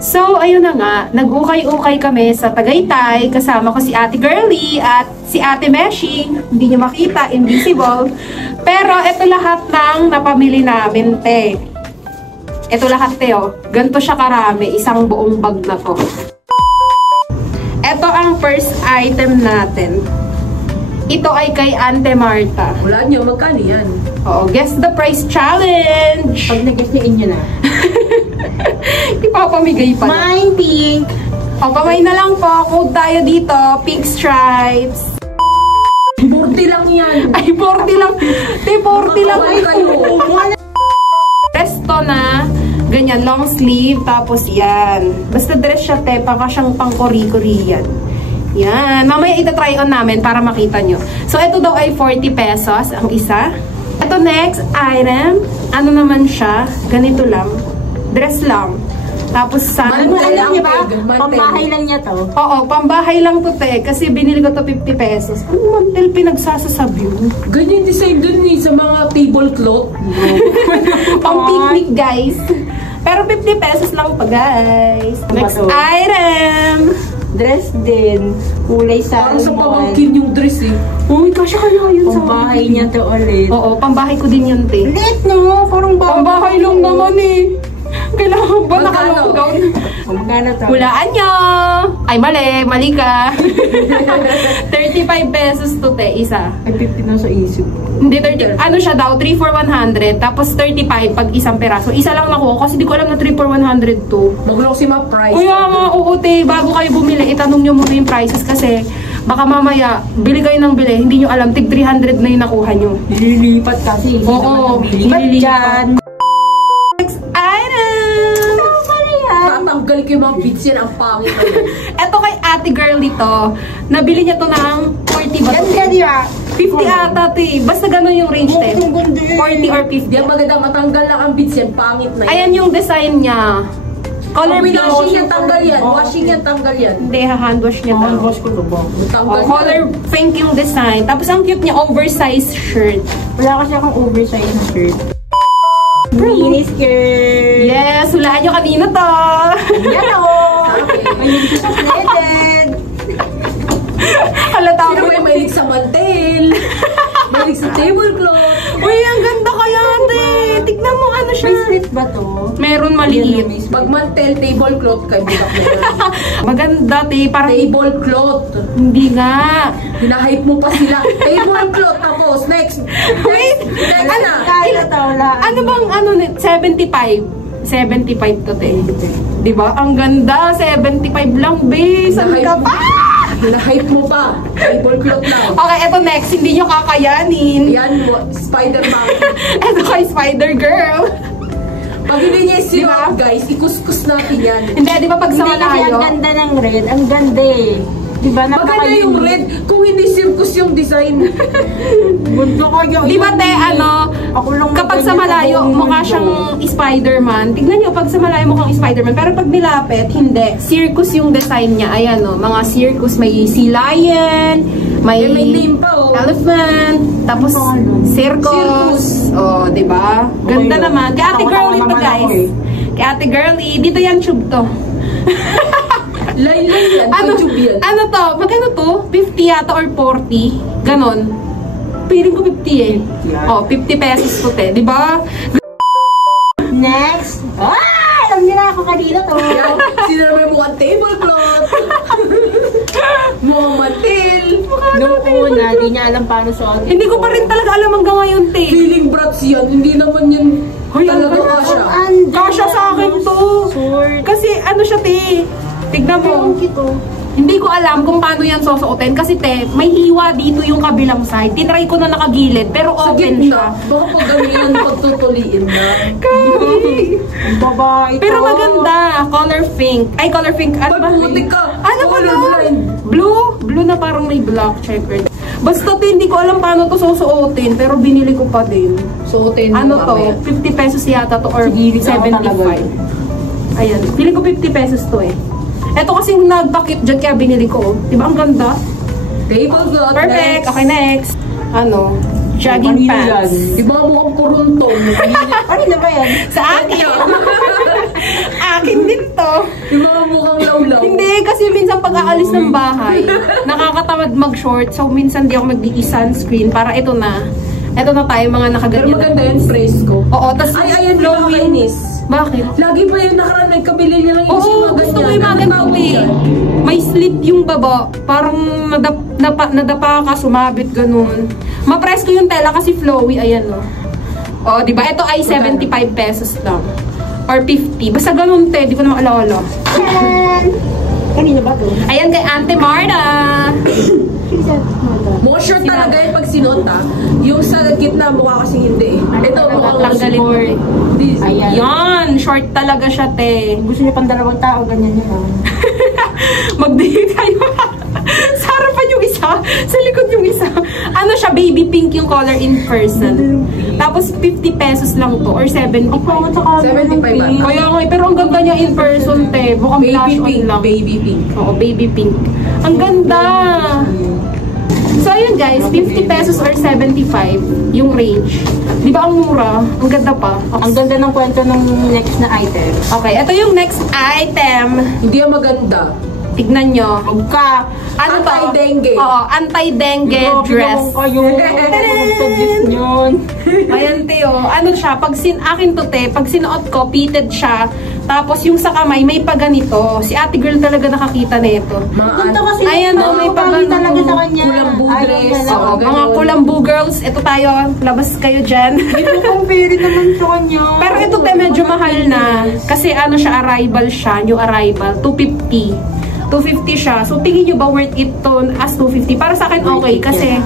So, ayun na nga, nag-ukay-ukay kami sa Tagaytay, kasama ko si Ate Girly at si Ate Meshi, hindi niyo makita, invisible. Pero ito lahat ng napamili namin, te. Ito lahat, te, oh. Ganito siya karami, isang buong bag na to. Ito ang first item natin. Ito ay kay Ante Marta. Wala niyo, magkano yan? Oo, guess the price challenge! Pag nag-guess niyo na. Ipapamigay pa. Mine pink! O, pamay na lang po. Code tayo dito. Pink stripes. 40 lang yan. Ay, 40 lang. Te, 40 lang. Ay, Resto na. Ganyan, long sleeve. Tapos yan. Basta dress siya, te. Paka siyang pang Korean. Yan. Mamaya ita-try on namin para makita nyo. So, ito daw ay 40 pesos ang isa. Ito next item. Ano naman siya? Ganito lang. Dress lang. Tapos sa... Alam niyo ba? Pambahay lang niya to. Oo, pambahay lang to, te. Kasi binili ko to 50 pesos. Ano mantel pinagsasasabi mo? Ganyan design dun eh, sa mga tablecloth. Pang picnic, guys. Pero 50 pesos lang pa, guys. Next item. Dress din. Kulay sa parang sa pamangkin yung dress eh. Uy, kasya kaya yun sa pambahay niya to ulit. Oo, pambahay ko din yun, te. Lit no? Parang pambahay lang naman eh. Kailangan ba naka-lockdown? Magkano to? Hulaan nyo! Ay, mali ka. 35 pesos to, te, isa. Ay, 50 na sa isip. Hindi, 30. Ano siya daw? 3 for 100. Tapos 35 pag isang peraso. Isa lang nakuha kasi di ko alam na 3 for 100 to. Magulo si ma-price. Kuya nga, oo, te. Bago kayo bumili, itanong nyo muna yung prices kasi baka mamaya, bili kayo ng bili. Hindi nyo alam, tig 300 na yung nakuha nyo. Nililipat kasi. Oo, nililipat. Next item! Tatanggal ko yung mga bits yan, ang pangit na yun. Eto kay Ate Girly to. Nabili niya to ng 40 ba? Ganda niya. 50 ata, te. Basta ganun yung range, te. 40 or 50. Yan maganda, matanggal lang ang bits yan, pangit na yan. Ayan yung design niya. Color blue. Washing yan, tanggal yan. Washing yan, tanggal yan. Hindi, hand wash niya daw. Hand wash ko to ba? Tanggal Color pink yung design. Tapos ang cute niya, oversized shirt. Wala kasi akong oversized na shirt. Mini skirt. Yes, hulaan nyo kanino to. Yan o. Ayun siya sa threaded. Halata sino mo. ba yung mahilig sa mantel? Mahilig sa tablecloth? Uy, ang ganda kaya, te. Tignan mo ano siya. May slit ba to? Meron maliit. Pag mantel, tablecloth, kay budak mo yan. Maganda, te. Parang Tablecloth. hindi nga. Hinahype mo pa sila. Tablecloth, tapos next. Wait! Next na. Kaya to, wala. Ano bang ano, 75? 75 to, te. Diba? Ang ganda. 75 lang, be. Saan ka pa? Hinahype mo pa. Tablecloth lang. Okay, eto next. Hindi nyo kakayanin. Yan mo, Spider-Man. Eto kay Spider-Girl. Pag hindi niya sinuot, guys, ikuskus natin yan. Hindi, di ba pag sa Hindi kasi malayo? ang ganda ng red. Ang ganda eh. Diba? Maganda yung red. Kung hindi circus yung design. Bunto ko yung... Di ba, te, ano, Ako lang kapag sa malayo, mukha siyang Spider-Man. Tignan nyo, pag sa malayo mukhang Spider-Man. Pero pag nilapit, hindi. Circus yung design niya. Ayan, o, mga circus. May sea lion, may name pa, oh. elephant, tapos circus. O, di ba? Ganda Okay, naman. Kay Ate Girly to, naman guys. ako, eh. Kay Ate Girly. Dito yan, tube to. Line yan. Ano, YouTube yan. ano to? Magkano to? 50 yata or 40? Ganon. Piling ko 50 eh. Oh, 50 pesos to, te. Di ba? Next. Alam nila ako kanina to. Sino naman yung mukhang tablecloth? Mukhang mantel. Nung una, di niya alam paano suotin. Hindi ko pa rin talaga alam hanggang ngayon, te. Feeling brats yan. Hindi naman yan talaga kasha. Kasha sa akin to. Sword. Kasi ano siya, te. Tignan mo. Hindi ko alam kung paano yan susuotin. Kasi, te, may hiwa dito yung kabilang side. Tinry ko na nakagilid, pero Sa open siya. gitna, baka pag ganyan, pagtutuliin na. Kari. Babae to. Pero maganda. Color pink. Ay, color pink. Ano ba? Pagputik ka. Ano ba to? Colorblind. Blue? Blue na parang may black checkered. Basta, te, hindi ko alam paano to susuotin. Pero binili ko pa din. Suotin mo Ano to? mamaya. 50 pesos yata to or Sige, ako talaga 75. Ayan. Pili ko 50 pesos to eh. Ito kasi nag-bucket dyan kaya binili ko. Oh. Diba ang ganda? Tablecloth. Perfect. Next. Okay, next. Ano? Jogging Kanino pants. Di ba mukhang puruntong? Ano na ba yan? Sa akin. Akin din to. Yung mga mukhang lawlaw. Hindi, kasi minsan pag aalis ng bahay, nakakatamad mag-short. So, minsan di ako mag-i-sunscreen para ito na. Ito na tayo, mga Pero nakaganyan. maganda yun, fresco. Oo, tas Ay, ayan, nakakainis. Bakit? Lagi pa yung nakaraan, nagkabili niya lang yung Oo, gusto ko yung mga ganito eh. May slit yung baba. Parang nadapa ka, sumabit, ganun. Mapresko yung tela kasi flowy, ayan o. O, diba? Ito ay 75 pesos lang. Or 50. Basta ganun, te. Di ko na maalala. Kanina ba to? Ayan kay Auntie Marta. More short talaga yung pag sinuot ha. Yung sa gitna mukha kasi hindi eh. Ito mukha Tanggalin mo. Ayan. Yan, short talaga siya, te. Gusto niyo pang dalawang tao, ganyan yun. Magdihi kayo. Sa harapan yung isa, sa likod yung isa. Ano siya, baby pink yung color in person. Tapos 50 pesos lang to, or 75. 75 ba? Kaya nga, pero ang ganda niya in person, te. Mukhang Baby blush on pink, lang. baby pink. Oo, baby pink. Ang ganda! So, ayun guys, 50 pesos or 75 yung range. Di ba ang mura? Ang ganda pa. Ang ganda ng kwento ng next na item. Okay, ito yung next item. Hindi yan maganda. Tignan nyo. Pagka, Ano to? Anti-dengue. Oo, anti-dengue dress. Kayo, suggest yun. Ayan, Teo. Ano siya? Akin to, te. Pag sinuot ko, pitted siya. Tapos yung sa kamay, may paganito. Si ate girl talaga nakakita na ito. Punta kasi Ayan, parang may pangit pagano. talaga sa kanya. Kulambu Ayaw dress. niya lang. Oo, mga kulambu girls. Ito tayo. Labas kayo dyan. Ito compare naman sa kanya. Pero ito, te, medyo mahal na. Kasi ano siya, arrival siya. New arrival. 250. 250 siya. So, tingin nyo ba worth it to as 250? Para sa akin, okay. Kasi,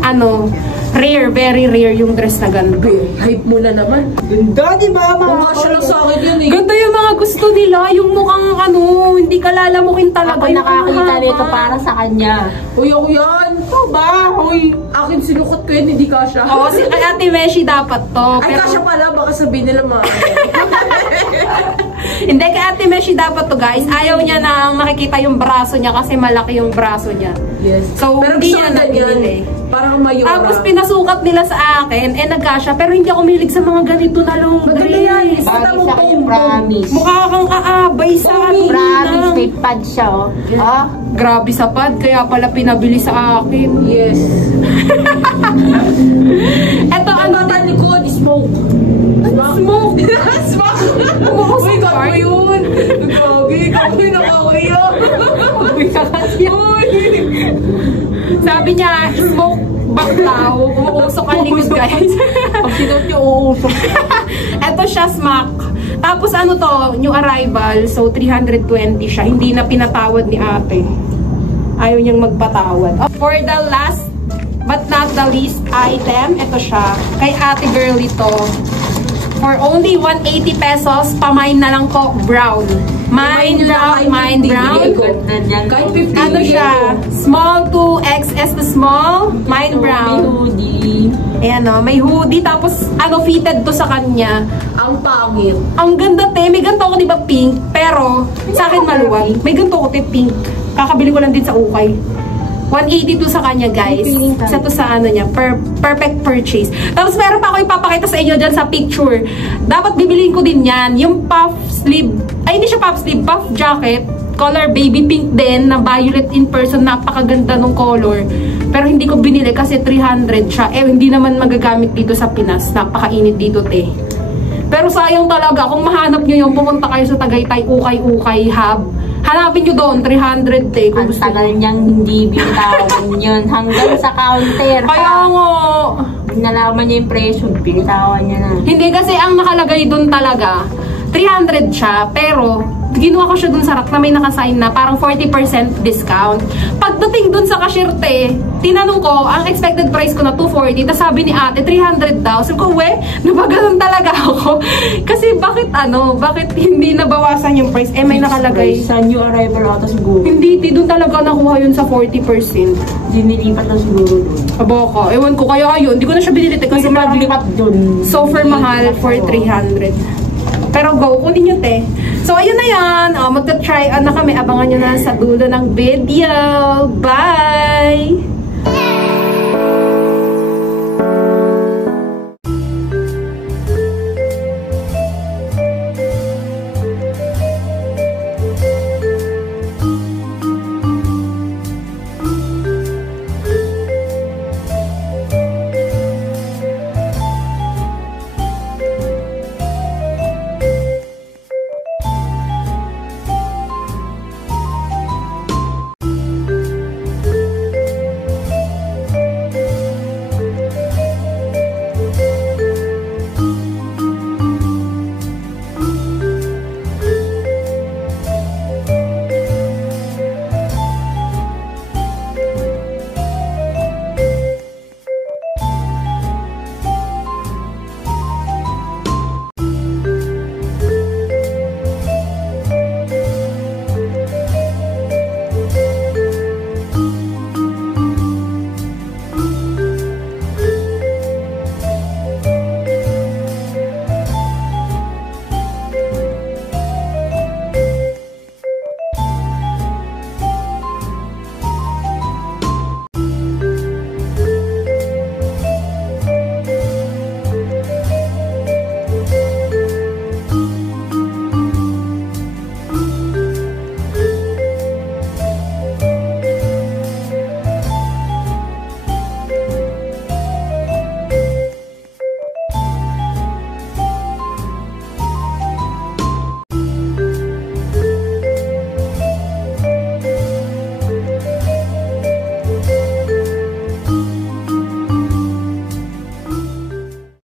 ano, rare, very rare yung dress na ganito. Hype mo na naman. Ganda, di ba? Mukha siya lang sa akin yun eh. Ganda yung mga gusto nila. Yung mukhang, ano, hindi ka lalamukin talaga. Ako yung nakakita haba. nito para sa kanya. Uy, ako yan. Ito ba? Uy. Akin sinukot ko yun, hindi kasha. Oo, si kay Ate Meshi dapat to. Ay, Pero, kasha pala. Baka sabihin nila mga... hindi, kay Ate Meshi dapat to, guys. Ayaw niya na makikita yung braso niya kasi malaki yung braso niya. Yes. So, pero hindi gusto niya ko ganyan. nabili. Parang mayora. Tapos pinasukat nila sa akin, nagkasya. Pero hindi ako milig sa mga ganito na long Maganda yan. dress. Bagay sa kanya, promise. Mukha kang kaabay sa akin. Promise, may pad siya, oh. Ah? Grabe sa pad, kaya pala pinabili sa akin. Yes. Eto, Ang ano, bata likod, smoke. smoke. Smoke. Umuusap Uy, ka? kako yun. Gagi, kako yun nakakaya. Uy, kakasya. Sabi niya, smoke back daw. Umuusok ang likod, guys. Pag sinuot niyo, uusok. Eto siya, smack. Tapos ano to, new arrival. So, 320 siya. Hindi na pinatawad ni ate. Ayaw niyang magpatawad. For the last but not the least item, ito siya. Kay ate girl ito. For only 180 pesos, pamine na lang ko, brown. Mine brown, mine brown. Ganda niyan. Kahit 50 Ano siya? Small to XS to small, mine May brown. hoodie. Ayan o, may hoodie. Tapos, ano, fitted to sa kanya. Ang pangit. Ang ganda, te. May ganito ako, di ba, pink? Pero, sa akin maluwag. May ganito ako, te, pink. Kakabili ko lang din sa ukay. 182 sa kanya, guys. Isa to sa ano niya, perfect purchase. Tapos meron pa ako ipapakita sa inyo dyan sa picture. Dapat bibiliin ko din yan. Yung puff sleeve, ay hindi siya puff sleeve, puff jacket. Color baby pink din, na violet in person. Napakaganda nung color. Pero hindi ko binili kasi 300 siya. Eh, hindi naman magagamit dito sa Pinas. Napakainit dito, te. Pero sayang talaga, kung mahanap nyo yung pumunta kayo sa Tagaytay, Ukay-Ukay Hub. Hanapin nyo doon, 300 te. Kung Ang gusto tagal niyang hindi binitawan yun. Hanggang sa counter. Kaya nga, Nalaman niya yung presyo, binitawan niya na. hindi kasi ang nakalagay doon talaga, 300 siya, pero ginawa ko siya dun sa rack na may nakasign na parang 40% discount. Pagdating dun sa cashier, te, tinanong ko, ang expected price ko na 240, tapos sabi ni ate, 300 daw. Sabi ko, napaganon talaga ako. Kasi bakit hindi nabawasan yung price? Eh, may nakalagay. Sa new arrival ata siguro. Hindi, dun talaga nakuha yun sa 40%. Dinilipat na siguro doon. Aba ka, ewan ko, kaya yun, hindi ko na siya binili te, kasi Kasi maglipat doon. super mahal for 300. Pero go, kunin nyo te. So, ayun na yan. Magta-try on na kami. Abangan nyo na sa dulo ng video. Bye!